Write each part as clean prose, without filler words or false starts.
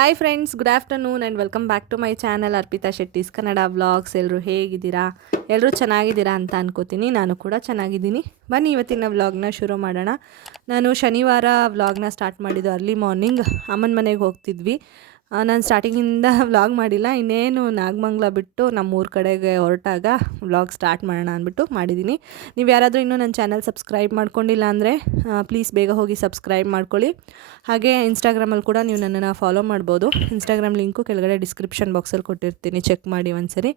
Hi friends, good afternoon and welcome back to my channel Arpita Shetty's Kannada vlogs. ಎಲ್ಲರೂ ಹೇಗಿದ್ದೀರಾ? ಎಲ್ಲರೂ ಚೆನ್ನಾಗಿದ್ದೀರಾ ಅಂತ ಅನ್ಕೋತೀನಿ. ನಾನು ಕೂಡ ಚೆನ್ನಾಗಿದ್ದೀನಿ. ಬನ್ನಿ ಇವತ್ತಿನ ವ್ಲಾಗ್ನ ಶುರು ಮಾಡೋಣ. ನಾನು ಶನಿವಾರ ವ್ಲಾಗ್ನ ಸ್ಟಾರ್ಟ್ ಮಾಡಿದ್ದು ಅರ್ಲಿ ಮಾರ್ನಿಂಗ್. ಅಮ್ಮನ ಮನೆಗೆ ಹೋಗ್ತಿದ್ವಿ. ನಾನು ಸ್ಟಾರ್ಟಿಂಗಿಂದ ವ್ಲಾಗ್ ಮಾಡಿಲ್ಲ. ಇನ್ನೇನು ನಾಗಮಂಗಲ ಬಿಟ್ಟು ನಮ್ಮೂರ ಕಡೆಗೆ ಹೊರಟಾಗ ವ್ಲಾಗ್ ಸ್ಟಾರ್ಟ್ ಮಾಡೋಣ ಅಂದ್ಬಿಟ್ಟು ಮಾಡಿದ್ದೀನಿ. ನೀವು ಯಾರಾದರೂ ಇನ್ನೂ ನನ್ನ ಚಾನಲ್ ಸಬ್ಸ್ಕ್ರೈಬ್ ಮಾಡ್ಕೊಂಡಿಲ್ಲ ಅಂದರೆ ಪ್ಲೀಸ್ ಬೇಗ ಹೋಗಿ ಸಬ್ಸ್ಕ್ರೈಬ್ ಮಾಡ್ಕೊಳ್ಳಿ. ಹಾಗೆ ಇನ್ಸ್ಟಾಗ್ರಾಮಲ್ಲಿ ಕೂಡ ನೀವು ನನ್ನನ್ನು ಫಾಲೋ ಮಾಡ್ಬೋದು. ಇನ್ಸ್ಟಾಗ್ರಾಮ್ ಲಿಂಕು ಕೆಳಗಡೆ ಡಿಸ್ಕ್ರಿಪ್ಷನ್ ಬಾಕ್ಸಲ್ಲಿ ಕೊಟ್ಟಿರ್ತೀನಿ, ಚೆಕ್ ಮಾಡಿ ಒಂದ್ಸರಿ.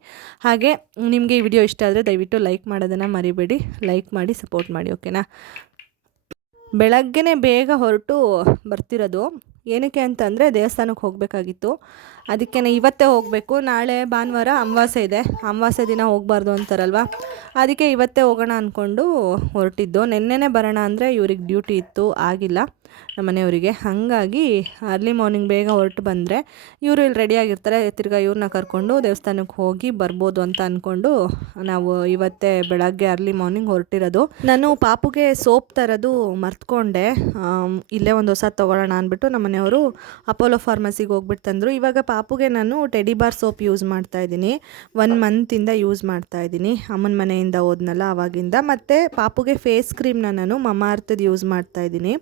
ಹಾಗೆ ನಿಮಗೆ ಈ ವಿಡಿಯೋ ಇಷ್ಟ ಆದರೆ ದಯವಿಟ್ಟು ಲೈಕ್ ಮಾಡೋದನ್ನು ಮರಿಬೇಡಿ. ಲೈಕ್ ಮಾಡಿ ಸಪೋರ್ಟ್ ಮಾಡಿ, ಓಕೆನಾ? ಬೆಳಗ್ಗೆನೇ ಬೇಗ ಹೊರಟು ಬರ್ತಿರೋದು. ಏನಕ್ಕೆ ಅಂತಂದರೆ ದೇವಸ್ಥಾನಕ್ಕೆ ಹೋಗಬೇಕಾಗಿತ್ತು. ಅದಕ್ಕೆ ಇವತ್ತೇ ಹೋಗಬೇಕು. ನಾಳೆ ಭಾನುವಾರ ಅಮಾವಾಸ್ಯೆ ಇದೆ. ಅಮಾವಾಸ್ಯೆ ದಿನ ಹೋಗಬಾರ್ದು ಅಂತಾರಲ್ವ, ಅದಕ್ಕೆ ಇವತ್ತೇ ಹೋಗೋಣ ಅಂದ್ಕೊಂಡು ಹೊರಟಿದ್ದು. ನೆನ್ನೆನೇ ಬರೋಣ ಅಂದರೆ ಇವ್ರಿಗೆ ಡ್ಯೂಟಿ ಇತ್ತು, ಆಗಿಲ್ಲ ನಮ್ಮ ಮನೆಯವರಿಗೆ. ಹಾಗಾಗಿ ಅರ್ಲಿ ಮಾರ್ನಿಂಗ್ ಬೇಗ ಹೊರಟು ಬಂದರೆ ಇವರು ಇಲ್ಲಿ ರೆಡಿಯಾಗಿರ್ತಾರೆ. ತಿರ್ಗಾ ಇವ್ರನ್ನ ಕರ್ಕೊಂಡು ದೇವಸ್ಥಾನಕ್ಕೆ ಹೋಗಿ ಬರ್ಬೋದು ಅಂತ ಅಂದ್ಕೊಂಡು ನಾವು ಇವತ್ತೇ ಬೆಳಗ್ಗೆ ಅರ್ಲಿ ಮಾರ್ನಿಂಗ್ ಹೊರಟಿರೋದು. ನಾನು ಪಾಪುಗೆ ಸೋಪ್ ತರೋದು ಮರ್ತ್ಕೊಂಡೆ. ಇಲ್ಲೇ ಒಂದು ಹೊಸ ತೊಗೊಳ್ಳೋಣ ಅಂದ್ಬಿಟ್ಟು ನಮ್ಮ ಮನೆಯವರು ಅಪೋಲೋ ಫಾರ್ಮಸಿಗೆ ಹೋಗ್ಬಿಟ್ಟು ತಂದರು. ಇವಾಗ ಪಾಪುಗೆ ನಾನು ಟೆಡಿ ಬಾರ್ ಸೋಪ್ ಯೂಸ್ ಮಾಡ್ತಾಯಿದ್ದೀನಿ. 1 ಮಂತಿಂದ ಯೂಸ್ ಮಾಡ್ತಾಯಿದ್ದೀನಿ. ಅಮ್ಮನ ಮನೆಯಿಂದ ಹೋದ್ನಲ್ಲ ಆವಾಗಿಂದ. ಮತ್ತು ಪಾಪುಗೆ ಫೇಸ್ ಕ್ರೀಮ್ನ ನಾನು ಮಮಾ ಅರ್ಥದ್ದು ಯೂಸ್ ಮಾಡ್ತಾಯಿದ್ದೀನಿ.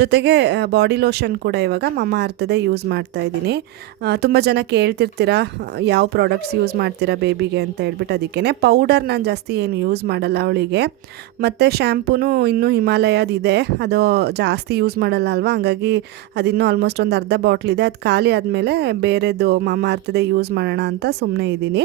ಜೊತೆಗೆ ಬಾಡಿ ಲೋಷನ್ ಕೂಡ ಇವಾಗ ಮಮಾ ಅರ್ಥದೇ ಯೂಸ್ ಮಾಡ್ತಾಯಿದ್ದೀನಿ. ತುಂಬ ಜನ ಕೇಳ್ತಿರ್ತೀರ ಯಾವ ಪ್ರಾಡಕ್ಟ್ಸ್ ಯೂಸ್ ಮಾಡ್ತೀರಾ ಬೇಬಿಗೆ ಅಂತ ಹೇಳ್ಬಿಟ್ಟು. ಅದಕ್ಕೇ ಪೌಡರ್ ನಾನು ಜಾಸ್ತಿ ಏನು ಯೂಸ್ ಮಾಡಲ್ಲ ಅವಳಿಗೆ. ಮತ್ತು ಶ್ಯಾಂಪೂನು ಇನ್ನೂ ಹಿಮಾಲಯದಿದೆ, ಅದು ಜಾಸ್ತಿ ಯೂಸ್ ಮಾಡಲ್ಲ ಅಲ್ವಾ. ಹಂಗಾಗಿ ಅದಿನ್ನೂ ಆಲ್ಮೋಸ್ಟ್ ಒಂದು ಅರ್ಧ ಬಾಟ್ಲಿದೆ. ಅದು ಖಾಲಿ ಆದಮೇಲೆ ಬೇರೆದು ಮಮಾ ಅರ್ಥದೇ ಯೂಸ್ ಮಾಡೋಣ ಅಂತ ಸುಮ್ಮನೆ ಇದ್ದೀನಿ.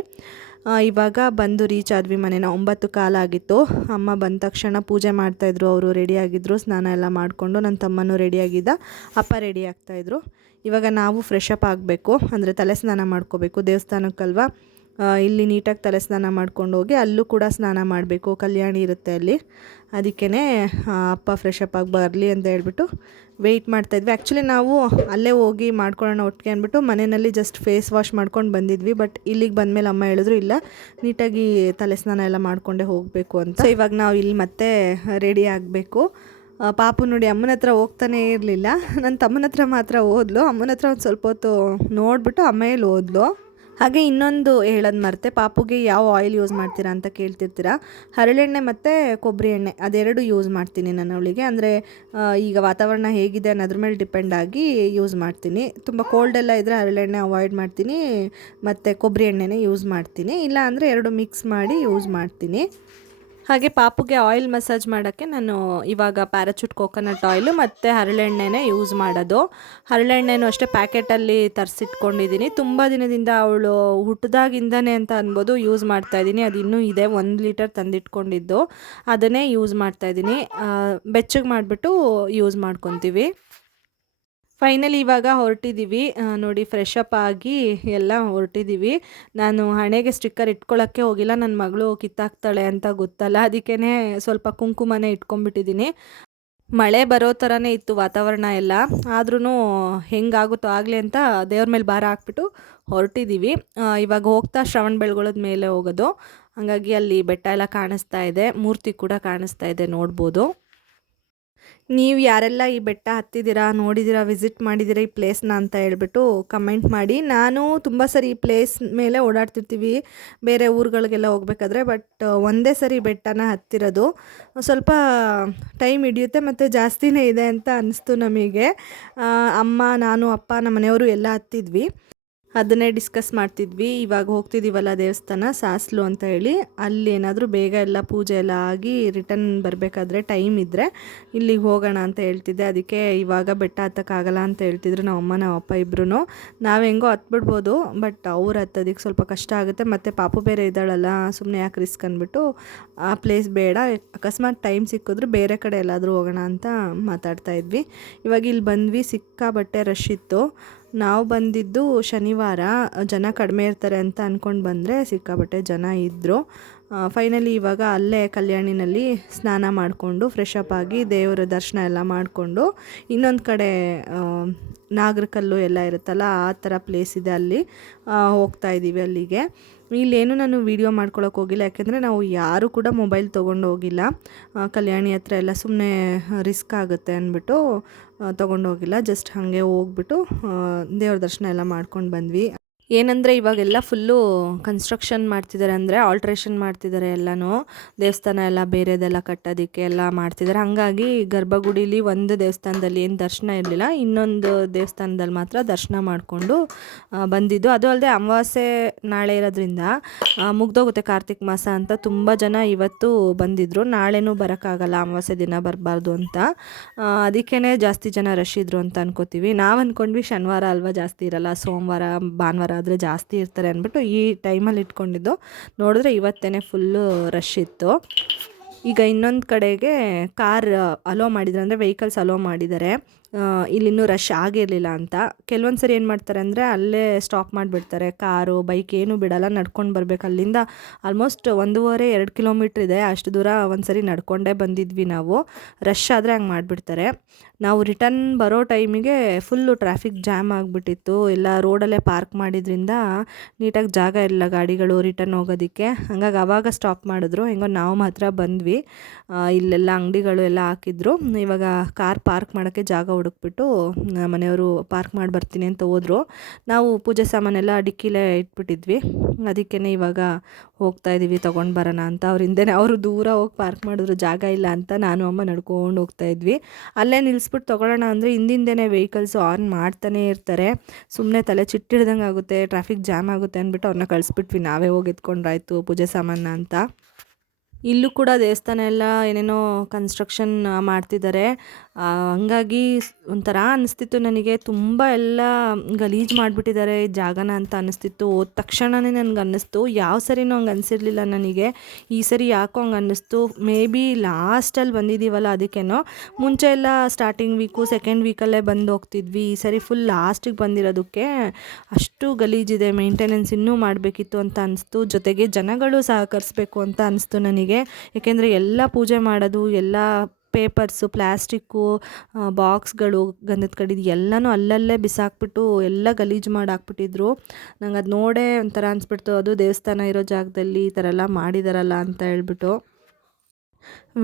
ಇವಾಗ ಬಂದು ರೀಚ್ ಆದ್ವಿ ಮನೇನ. 9 ಕಾಲ ಆಗಿತ್ತು. ಅಮ್ಮ ಬಂದ ತಕ್ಷಣ ಪೂಜೆ ಮಾಡ್ತಾಯಿದ್ರು. ಅವರು ರೆಡಿಯಾಗಿದ್ದರು, ಸ್ನಾನ ಎಲ್ಲ ಮಾಡಿಕೊಂಡು. ನನ್ನ ತಮ್ಮನೂ ರೆಡಿಯಾಗಿದ್ದ, ಅಪ್ಪ ರೆಡಿ ಆಗ್ತಾಯಿದ್ರು. ಇವಾಗ ನಾವು ಫ್ರೆಶ್ ಅಪ್ ಆಗಬೇಕು, ಅಂದರೆ ತಲೆ ಸ್ನಾನ ಮಾಡ್ಕೋಬೇಕು. ದೇವಸ್ಥಾನಕ್ಕಲ್ವ, ಇಲ್ಲಿ ನೀಟಾಗಿ ತಲೆ ಸ್ನಾನ ಮಾಡ್ಕೊಂಡು ಹೋಗಿ ಅಲ್ಲೂ ಕೂಡ ಸ್ನಾನ ಮಾಡಬೇಕು. ಕಲ್ಯಾಣಿ ಇರುತ್ತೆ ಅಲ್ಲಿ. ಅದಕ್ಕೇ ಅಪ್ಪ ಫ್ರೆಶ್ ಅಪ್ ಆಗಿ ಬರಲಿ ಅಂತ ಹೇಳ್ಬಿಟ್ಟು ವೆಯ್ಟ್ ಮಾಡ್ತಾಯಿದ್ವಿ. ಆ್ಯಕ್ಚುಲಿ ನಾವು ಅಲ್ಲೇ ಹೋಗಿ ಮಾಡ್ಕೊಳ್ಳೋಣ ಒಟ್ಟಿಗೆ ಅಂದ್ಬಿಟ್ಟು ಮನೆಯಲ್ಲಿ ಜಸ್ಟ್ ಫೇಸ್ ವಾಶ್ ಮಾಡ್ಕೊಂಡು ಬಂದಿದ್ವಿ. ಬಟ್ ಇಲ್ಲಿಗೆ ಬಂದಮೇಲೆ ಅಮ್ಮ ಹೇಳಿದ್ರು ಇಲ್ಲ, ನೀಟಾಗಿ ತಲೆ ಸ್ನಾನ ಎಲ್ಲ ಮಾಡಿಕೊಂಡೇ ಹೋಗಬೇಕು ಅಂತ. ಸೊ ಇವಾಗ ನಾವು ಇಲ್ಲಿ ಮತ್ತೆ ರೆಡಿ ಆಗಬೇಕು. ಪಾಪು ನೋಡಿ ಅಮ್ಮನ ಹತ್ರ ಹೋಗ್ತಾನೇ ಇರಲಿಲ್ಲ. ನನ್ನ ತಮ್ಮನ ಹತ್ರ ಮಾತ್ರ ಹೋದ್ಲು. ಅಮ್ಮನ ಹತ್ರ ಒಂದು ಸ್ವಲ್ಪ ಹೊತ್ತು ನೋಡಿಬಿಟ್ಟು ಆಮೇಲೆ ಹೋದ್ಲು. ಹಾಗೆ ಇನ್ನೊಂದು ಹೇಳೋದು ಮರ್ತೆ, ಪಾಪುಗೆ ಯಾವ ಆಯಿಲ್ ಯೂಸ್ ಮಾಡ್ತೀರಾ ಅಂತ ಕೇಳ್ತಿರ್ತೀರ. ಹರಳೆಣ್ಣೆ ಮತ್ತು ಕೊಬ್ಬರಿ ಎಣ್ಣೆ ಅದೆರಡು ಯೂಸ್ ಮಾಡ್ತೀನಿ ನಾನು ಅವಳಿಗೆ. ಅಂದರೆ ಈಗ ವಾತಾವರಣ ಹೇಗಿದೆ ಅನ್ನೋದ್ರ ಮೇಲೆ ಡಿಪೆಂಡ್ ಆಗಿ ಯೂಸ್ ಮಾಡ್ತೀನಿ. ತುಂಬ ಕೋಲ್ಡ್ ಎಲ್ಲ ಇದ್ದರೆ ಹರಳೆಣ್ಣೆ ಅವಾಯ್ಡ್ ಮಾಡ್ತೀನಿ, ಮತ್ತು ಕೊಬ್ಬರಿ ಎಣ್ಣೆನೇ ಯೂಸ್ ಮಾಡ್ತೀನಿ. ಇಲ್ಲ ಅಂದರೆ ಎರಡು ಮಿಕ್ಸ್ ಮಾಡಿ ಯೂಸ್ ಮಾಡ್ತೀನಿ. ಹಾಗೆ ಪಾಪುಗೆ ಆಯಿಲ್ ಮಸಾಜ್ ಮಾಡೋಕ್ಕೆ ನಾನು ಇವಾಗ ಪ್ಯಾರಾಚೂಟ್ ಕೋಕೋನಟ್ ಆಯಿಲು ಮತ್ತು ಹರಳೆಣ್ಣೆನೇ ಯೂಸ್ ಮಾಡೋದು. ಹರಳೆಣ್ಣೆನೂ ಅಷ್ಟೇ ಪ್ಯಾಕೆಟಲ್ಲಿ ತರಿಸಿಟ್ಕೊಂಡಿದ್ದೀನಿ. ತುಂಬ ದಿನದಿಂದ ಅವಳು ಹುಟ್ಟಿದಾಗಿಂದನೇ ಅಂತ ಅನ್ಬೋದು ಯೂಸ್ ಮಾಡ್ತಾಯಿದ್ದೀನಿ. ಅದು ಇನ್ನೂ ಇದೆ, 1 ಲೀಟರ್ ತಂದಿಟ್ಕೊಂಡಿದ್ದು, ಅದನ್ನೇ ಯೂಸ್ ಮಾಡ್ತಾಯಿದ್ದೀನಿ. ಬೆಚ್ಚಗೆ ಮಾಡಿಬಿಟ್ಟು ಯೂಸ್ ಮಾಡ್ಕೊತೀವಿ. ಫೈನಲಿ ಇವಾಗ ಹೊರಟಿದ್ದೀವಿ ನೋಡಿ. ಫ್ರೆಶ್ ಅಪ್ ಆಗಿ ಎಲ್ಲ ಹೊರಟಿದ್ದೀವಿ. ನಾನು ಹಣೆಗೆ ಸ್ಟಿಕ್ಕರ್ ಇಟ್ಕೊಳ್ಳೋಕ್ಕೆ ಹೋಗಿಲ್ಲ, ನನ್ನ ಮಗಳು ಕಿತ್ತಾಕ್ತಾಳೆ ಅಂತ ಗೊತ್ತಲ್ಲ, ಅದಕ್ಕೇ ಸ್ವಲ್ಪ ಕುಂಕುಮನೇ ಇಟ್ಕೊಂಡ್ಬಿಟ್ಟಿದ್ದೀನಿ. ಮಳೆ ಬರೋ ಥರನೇ ಇತ್ತು ವಾತಾವರಣ ಎಲ್ಲ. ಆದ್ರೂ ಹೆಂಗಾಗುತ್ತೋ ಆಗಲಿ ಅಂತ ದೇವ್ರ ಮೇಲೆ ಭಾರ ಹಾಕ್ಬಿಟ್ಟು ಹೊರಟಿದ್ದೀವಿ. ಇವಾಗ ಹೋಗ್ತಾ ಶ್ರವಣ ಬೆಳಗೊಳದ ಮೇಲೆ ಹೋಗೋದು. ಹಾಗಾಗಿ ಅಲ್ಲಿ ಬೆಟ್ಟ ಎಲ್ಲ ಕಾಣಿಸ್ತಾ ಇದೆ, ಮೂರ್ತಿ ಕೂಡ ಕಾಣಿಸ್ತಾ ಇದೆ, ನೋಡ್ಬೋದು. ನೀವು ಯಾರೆಲ್ಲ ಈ ಬೆಟ್ಟ ಹತ್ತಿದ್ದೀರಾ, ನೋಡಿದ್ದೀರಾ, ವಿಸಿಟ್ ಮಾಡಿದ್ದೀರಾ ಈ ಪ್ಲೇಸ್ನ ಅಂತ ಹೇಳ್ಬಿಟ್ಟು ಕಮೆಂಟ್ ಮಾಡಿ. ನಾನು ತುಂಬ ಸರಿ ಈ ಪ್ಲೇಸ್ ಮೇಲೆ ಓಡಾಡ್ತಿರ್ತೀವಿ ಬೇರೆ ಊರುಗಳಿಗೆಲ್ಲ ಹೋಗ್ಬೇಕಾದ್ರೆ. ಬಟ್ ಒಂದೇ ಸರಿ ಬೆಟ್ಟನ ಹತ್ತಿರೋದು. ಸ್ವಲ್ಪ ಟೈಮ್ ಹಿಡಿಯುತ್ತೆ ಮತ್ತು ಜಾಸ್ತಿನೇ ಇದೆ ಅಂತ ಅನ್ನಿಸ್ತು ನಮಗೆ. ಅಮ್ಮ, ನಾನು, ಅಪ್ಪ, ನಮ್ಮ ಮನೆಯವರು ಎಲ್ಲ ಹತ್ತಿದ್ವಿ. ಅದನ್ನೇ ಡಿಸ್ಕಸ್ ಮಾಡ್ತಿದ್ವಿ. ಇವಾಗ ಹೋಗ್ತಿದ್ದೀವಲ್ಲ ದೇವಸ್ಥಾನ ಸಾಸ್ಲು ಅಂತ ಹೇಳಿ, ಅಲ್ಲಿ ಏನಾದರೂ ಬೇಗ ಎಲ್ಲ ಪೂಜೆ ಎಲ್ಲ ಆಗಿ ರಿಟರ್ನ್ ಬರಬೇಕಾದ್ರೆ ಟೈಮ್ ಇದ್ದರೆ ಇಲ್ಲಿಗೆ ಹೋಗೋಣ ಅಂತ ಹೇಳ್ತಿದ್ದೆ. ಅದಕ್ಕೆ ಇವಾಗ ಬೆಟ್ಟ ಹತ್ತಕ್ಕಾಗಲ್ಲ ಅಂತ ಹೇಳ್ತಿದ್ರು ನಮ್ಮ ಅಮ್ಮ ನಮ್ಮ ಅಪ್ಪ ಇಬ್ಬರೂ. ನಾವು ಹೆಂಗೋ ಹತ್ಬಿಡ್ಬೋದು, ಬಟ್ ಅವ್ರು ಹತ್ತೋದಕ್ಕೆ ಸ್ವಲ್ಪ ಕಷ್ಟ ಆಗುತ್ತೆ. ಮತ್ತು ಪಾಪು ಬೇರೆ ಇದ್ದಾಳಲ್ಲ, ಸುಮ್ಮನೆ ಯಾಕೆ ರಿಸ್ಕ್ ಅಂದ್ಬಿಟ್ಟು ಆ ಪ್ಲೇಸ್ ಬೇಡ, ಅಕಸ್ಮಾತ್ ಟೈಮ್ ಸಿಕ್ಕಿದ್ರು ಬೇರೆ ಕಡೆ ಎಲ್ಲಾದರೂ ಹೋಗೋಣ ಅಂತ ಮಾತಾಡ್ತಾ ಇದ್ವಿ. ಇವಾಗ ಇಲ್ಲಿ ಬಂದ್ವಿ, ಸಿಕ್ಕಾಬಟ್ಟೆ ರಶ್ ಇತ್ತು. ನಾವು ಬಂದಿದ್ದು ಶನಿವಾರ, ಜನ ಕಡಿಮೆ ಇರ್ತಾರೆ ಅಂತ ಅಂದ್ಕೊಂಡು ಬಂದರೆ ಸಿಕ್ಕಾಬಟ್ಟೆ ಜನ ಇದ್ದರು. ಫೈನಲಿ ಇವಾಗ ಅಲ್ಲೇ ಕಲ್ಯಾಣಿನಲ್ಲಿ ಸ್ನಾನ ಮಾಡಿಕೊಂಡು ಫ್ರೆಶ್ ಅಪ್ ಆಗಿ ದೇವರ ದರ್ಶನ ಎಲ್ಲ ಮಾಡಿಕೊಂಡು ಇನ್ನೊಂದು ಕಡೆ ನಾಗರಕಲ್ಲು ಎಲ್ಲ ಇರುತ್ತಲ್ಲ ಆ ಥರ ಪ್ಲೇಸ್ ಇದೆ, ಅಲ್ಲಿ ಹೋಗ್ತಾಯಿದ್ದೀವಿ ಅಲ್ಲಿಗೆ. ಇಲ್ಲೇನು ನಾನು ವೀಡಿಯೋ ಮಾಡ್ಕೊಳಕ್ಕೆ ಹೋಗಿಲ್ಲ, ಯಾಕೆಂದರೆ ನಾವು ಯಾರೂ ಕೂಡ ಮೊಬೈಲ್ ತೊಗೊಂಡು ಹೋಗಿಲ್ಲ. ಕಲ್ಯಾಣಿ ಹತ್ರ ಎಲ್ಲ ಸುಮ್ಮನೆ ರಿಸ್ಕ್ ಆಗುತ್ತೆ ಅಂದ್ಬಿಟ್ಟು ತೊಗೊಂಡು ಹೋಗಿಲ್ಲ. ಜಸ್ಟ್ ಹಾಗೆ ಹೋಗ್ಬಿಟ್ಟು ದೇವ್ರ ದರ್ಶನ ಎಲ್ಲ ಮಾಡ್ಕೊಂಡು ಬಂದ್ವಿ. ಏನಂದರೆ ಇವಾಗೆಲ್ಲ ಫುಲ್ಲು ಕನ್ಸ್ಟ್ರಕ್ಷನ್ ಮಾಡ್ತಿದ್ದಾರೆ, ಅಂದರೆ ಆಲ್ಟ್ರೇಷನ್ ಮಾಡ್ತಿದ್ದಾರೆ ಎಲ್ಲನೂ. ದೇವಸ್ಥಾನ ಎಲ್ಲ ಬೇರೆದೆಲ್ಲ ಕಟ್ಟೋದಕ್ಕೆ ಎಲ್ಲ ಮಾಡ್ತಿದ್ದಾರೆ. ಹಾಗಾಗಿ ಗರ್ಭಗುಡೀಲಿ ಒಂದು ದೇವಸ್ಥಾನದಲ್ಲಿ ಏನು ದರ್ಶನ ಇರಲಿಲ್ಲ, ಇನ್ನೊಂದು ದೇವಸ್ಥಾನದಲ್ಲಿ ಮಾತ್ರ ದರ್ಶನ ಮಾಡಿಕೊಂಡು ಬಂದಿದ್ದು. ಅದು ಅಲ್ಲದೆ ಅಮಾವಾಸ್ಯೆ ನಾಳೆ ಇರೋದ್ರಿಂದ ಮುಗ್ದೋಗುತ್ತೆ ಕಾರ್ತಿಕ್ ಮಾಸ ಅಂತ ತುಂಬ ಜನ ಇವತ್ತು ಬಂದಿದ್ದರು. ನಾಳೆನೂ ಬರೋಕ್ಕಾಗಲ್ಲ, ಅಮಾವಾಸ್ಯೆ ದಿನ ಬರಬಾರ್ದು ಅಂತ. ಅದಕ್ಕೇ ಜಾಸ್ತಿ ಜನ ರಶ್ ಇದ್ರು ಅಂತ ಅನ್ಕೋತೀವಿ. ನಾವು ಅಂದ್ಕೊಂಡ್ವಿ ಶನಿವಾರ ಅಲ್ವಾ ಜಾಸ್ತಿ ಇರಲ್ಲ, ಸೋಮವಾರ ಭಾನುವಾರ ಆದರೆ ಜಾಸ್ತಿ ಇರ್ತಾರೆ ಅಂದ್ಬಿಟ್ಟು ಈ ಟೈಮಲ್ಲಿ ಇಟ್ಕೊಂಡಿದ್ದು. ನೋಡಿದ್ರೆ ಇವತ್ತೇ ಫುಲ್ಲು ರಶ್ ಇತ್ತು. ಈಗ ಇನ್ನೊಂದು ಕಡೆಗೆ ಕಾರ್ ಅಲೋ ಮಾಡಿದ್ದಾರೆ, ಅಂದರೆ ವೆಹಿಕಲ್ಸ್ ಅಲೋ ಮಾಡಿದ್ದಾರೆ. ಇಲ್ಲಿನ್ನೂ ರಶ್ ಆಗಿರಲಿಲ್ಲ ಅಂತ. ಕೆಲವೊಂದು ಸರಿ ಏನು ಮಾಡ್ತಾರೆ ಅಂದರೆ ಅಲ್ಲೇ ಸ್ಟಾಪ್ ಮಾಡಿಬಿಡ್ತಾರೆ, ಕಾರು ಬೈಕ್ ಏನೂ ಬಿಡಲ್ಲ, ನಡ್ಕೊಂಡು ಬರಬೇಕು. ಅಲ್ಲಿಂದ ಆಲ್ಮೋಸ್ಟ್ 1.5-2 ಕಿಲೋಮೀಟ್ರ್ ಇದೆ. ಅಷ್ಟು ದೂರ ಒಂದು ಸರಿ ನಡ್ಕೊಂಡೇ ಬಂದಿದ್ವಿ ನಾವು. ರಶ್ ಆದರೆ ಹಂಗೆ ಮಾಡಿಬಿಡ್ತಾರೆ. ನಾವು ರಿಟರ್ನ್ ಬರೋ ಟೈಮಿಗೆ ಫುಲ್ಲು ಟ್ರಾಫಿಕ್ ಜಾಮ್ ಆಗಿಬಿಟ್ಟಿತ್ತು. ಎಲ್ಲ ರೋಡಲ್ಲೇ ಪಾರ್ಕ್ ಮಾಡಿದ್ರಿಂದ ನೀಟಾಗಿ ಜಾಗ ಇಲ್ಲ ಗಾಡಿಗಳು ರಿಟರ್ನ್ ಹೋಗೋದಕ್ಕೆ. ಹಂಗಾಗಿ ಆವಾಗ ಸ್ಟಾಪ್ ಮಾಡಿದ್ರು. ಹೆಂಗೋ ನಾವು ಮಾತ್ರ ಬಂದ್ವಿ. ಇಲ್ಲೆಲ್ಲ ಅಂಗಡಿಗಳು ಎಲ್ಲ ಹಾಕಿದ್ರು. ಇವಾಗ ಕಾರ್ ಪಾರ್ಕ್ ಮಾಡೋಕ್ಕೆ ಜಾಗ ಹುಡುಕ್ಬಿಟ್ಟು ಮನೆಯವರು ಪಾರ್ಕ್ ಮಾಡಿ ಬರ್ತೀನಿ ಅಂತ ಹೋದರು. ನಾವು ಪೂಜೆ ಸಾಮಾನೆಲ್ಲ ಡಿಕ್ಕಿಲೇ ಇಟ್ಬಿಟ್ಟಿದ್ವಿ. ಅದಕ್ಕೇ ಇವಾಗ ಹೋಗ್ತಾ ಇದ್ದೀವಿ ತೊಗೊಂಡು ಬರೋಣ ಅಂತ. ಅವ್ರ ಹಿಂದೆನೇ ಅವರು ದೂರ ಹೋಗಿ ಪಾರ್ಕ್ ಮಾಡಿದ್ರು, ಜಾಗ ಇಲ್ಲ ಅಂತ. ನಾನು ಅಮ್ಮ ನಡ್ಕೊಂಡು ಹೋಗ್ತಾ ಇದ್ವಿ. ಅಲ್ಲೇ ನಿಲ್ಲಿಸ್ಬಿಟ್ಟು ತೊಗೊಳ್ಳೋಣ ಅಂದರೆ ಹಿಂದಿಂದನೇ ವೆಹಿಕಲ್ಸು ಆನ್ ಮಾಡ್ತಾನೇ ಇರ್ತಾರೆ. ಸುಮ್ಮನೆ ತಲೆ ಚಿಟ್ಟಿಡ್ದಂಗೆ ಆಗುತ್ತೆ, ಟ್ರಾಫಿಕ್ ಜಾಮ್ ಆಗುತ್ತೆ ಅಂದ್ಬಿಟ್ಟು ಅವ್ರನ್ನ ಕಳಿಸ್ಬಿಟ್ವಿ. ನಾವೇ ಹೋಗಿ ಎತ್ಕೊಂಡ್ರಾಯ್ತು ಪೂಜೆ ಸಾಮಾನ ಅಂತ. ಇಲ್ಲೂ ಕೂಡ ದೇವಸ್ಥಾನ ಎಲ್ಲ ಏನೇನೋ ಕನ್ಸ್ಟ್ರಕ್ಷನ್ ಮಾಡ್ತಿದ್ದಾರೆ. ಹಂಗಾಗಿ ಒಂಥರ ಅನ್ನಿಸ್ತಿತ್ತು ನನಗೆ, ತುಂಬ ಎಲ್ಲ ಗಲೀಜು ಮಾಡಿಬಿಟ್ಟಿದ್ದಾರೆ ಈ ಜಾಗನ ಅಂತ ಅನ್ನಿಸ್ತಿತ್ತು. ಹೋದ ತಕ್ಷಣವೇ ನನಗೆ ಅನ್ನಿಸ್ತು. ಯಾವ ಸರಿನೂ ಹಂಗೆ ಅನಿಸಿರ್ಲಿಲ್ಲ ನನಗೆ, ಈ ಸರಿ ಯಾಕೋ ಹಂಗೆ ಅನ್ನಿಸ್ತು. ಮೇ ಬಿ ಲಾಸ್ಟಲ್ಲಿ ಬಂದಿದ್ದೀವಲ್ಲ ಅದಕ್ಕೇನೋ. ಮುಂಚೆ ಎಲ್ಲ ಸ್ಟಾರ್ಟಿಂಗ್ ವೀಕು ಸೆಕೆಂಡ್ ವೀಕಲ್ಲೇ ಬಂದು ಹೋಗ್ತಿದ್ವಿ. ಈ ಸರಿ ಫುಲ್ ಲಾಸ್ಟಿಗೆ ಬಂದಿರೋದಕ್ಕೆ ಅಷ್ಟು ಗಲೀಜಿದೆ, ಮೇಂಟೆನೆನ್ಸ್ ಇನ್ನೂ ಮಾಡಬೇಕಿತ್ತು ಅಂತ ಅನಿಸ್ತು. ಜೊತೆಗೆ ಜನಗಳು ಸಹಕರಿಸ್ಬೇಕು ಅಂತ ಅನಿಸ್ತು ನನಗೆ. ಏಕೆಂದರೆ ಎಲ್ಲ ಪೂಜೆ ಮಾಡೋದು, ಎಲ್ಲ ಪೇಪರ್ಸು, ಪ್ಲ್ಯಾಸ್ಟಿಕ್ಕು, ಬಾಕ್ಸ್ಗಳು, ಗಂಧದ ಕಡ್ಡಿದು ಎಲ್ಲನೂ ಅಲ್ಲಲ್ಲೇ ಬಿಸಾಕ್ಬಿಟ್ಟು ಎಲ್ಲ ಗಲೀಜು ಮಾಡಿ ಹಾಕ್ಬಿಟ್ಟಿದ್ರು. ನಂಗೆ ಅದು ನೋಡೇ ಒಂಥರ ಅನಿಸ್ಬಿಡ್ತು, ಅದು ದೇವಸ್ಥಾನ ಇರೋ ಜಾಗದಲ್ಲಿ ಈ ಥರ ಎಲ್ಲ ಮಾಡಿದಾರಲ್ಲ ಅಂತ ಹೇಳ್ಬಿಟ್ಟು.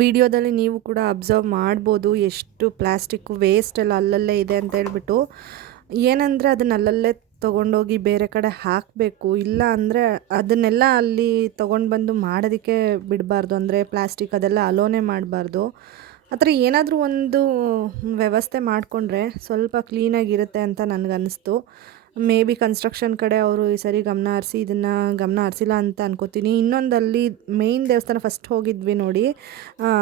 ವಿಡಿಯೋದಲ್ಲಿ ನೀವು ಕೂಡ ಅಬ್ಸರ್ವ್ ಮಾಡ್ಬೋದು ಎಷ್ಟು ಪ್ಲ್ಯಾಸ್ಟಿಕ್ಕು ವೇಸ್ಟ್ ಎಲ್ಲ ಅಲ್ಲಲ್ಲೇ ಇದೆ ಅಂತ ಹೇಳ್ಬಿಟ್ಟು. ಏನಂದರೆ ಅದನ್ನ ಅಲ್ಲಲ್ಲೇ ತೊಗೊಂಡೋಗಿ ಬೇರೆ ಕಡೆ ಹಾಕಬೇಕು, ಇಲ್ಲ ಅಂದರೆ ಅದನ್ನೆಲ್ಲ ಅಲ್ಲಿ ತೊಗೊಂಡು ಬಂದು ಮಾಡೋದಕ್ಕೆ ಬಿಡಬಾರ್ದು. ಅಂದರೆ ಪ್ಲ್ಯಾಸ್ಟಿಕ್ ಅದೆಲ್ಲ ಅಲೋನೇ ಮಾಡಬಾರ್ದು. ಆ ಥರ ಏನಾದರೂ ಒಂದು ವ್ಯವಸ್ಥೆ ಮಾಡಿಕೊಂಡ್ರೆ ಸ್ವಲ್ಪ ಕ್ಲೀನಾಗಿರುತ್ತೆ ಅಂತ ನನಗನ್ನಿಸ್ತು. ಮೇ ಬಿ ಕನ್ಸ್ಟ್ರಕ್ಷನ್ ಕಡೆ ಅವರು ಈ ಸರಿ ಗಮನ ಹರಿಸಿ ಇದನ್ನು ಗಮನ ಹರಿಸಿಲ್ಲ ಅಂತ ಅನ್ಕೋತೀನಿ. ಇನ್ನೊಂದಲ್ಲಿ ಮೇಯ್ನ್ ದೇವಸ್ಥಾನ ಫಸ್ಟ್ ಹೋಗಿದ್ವಿ ನೋಡಿ,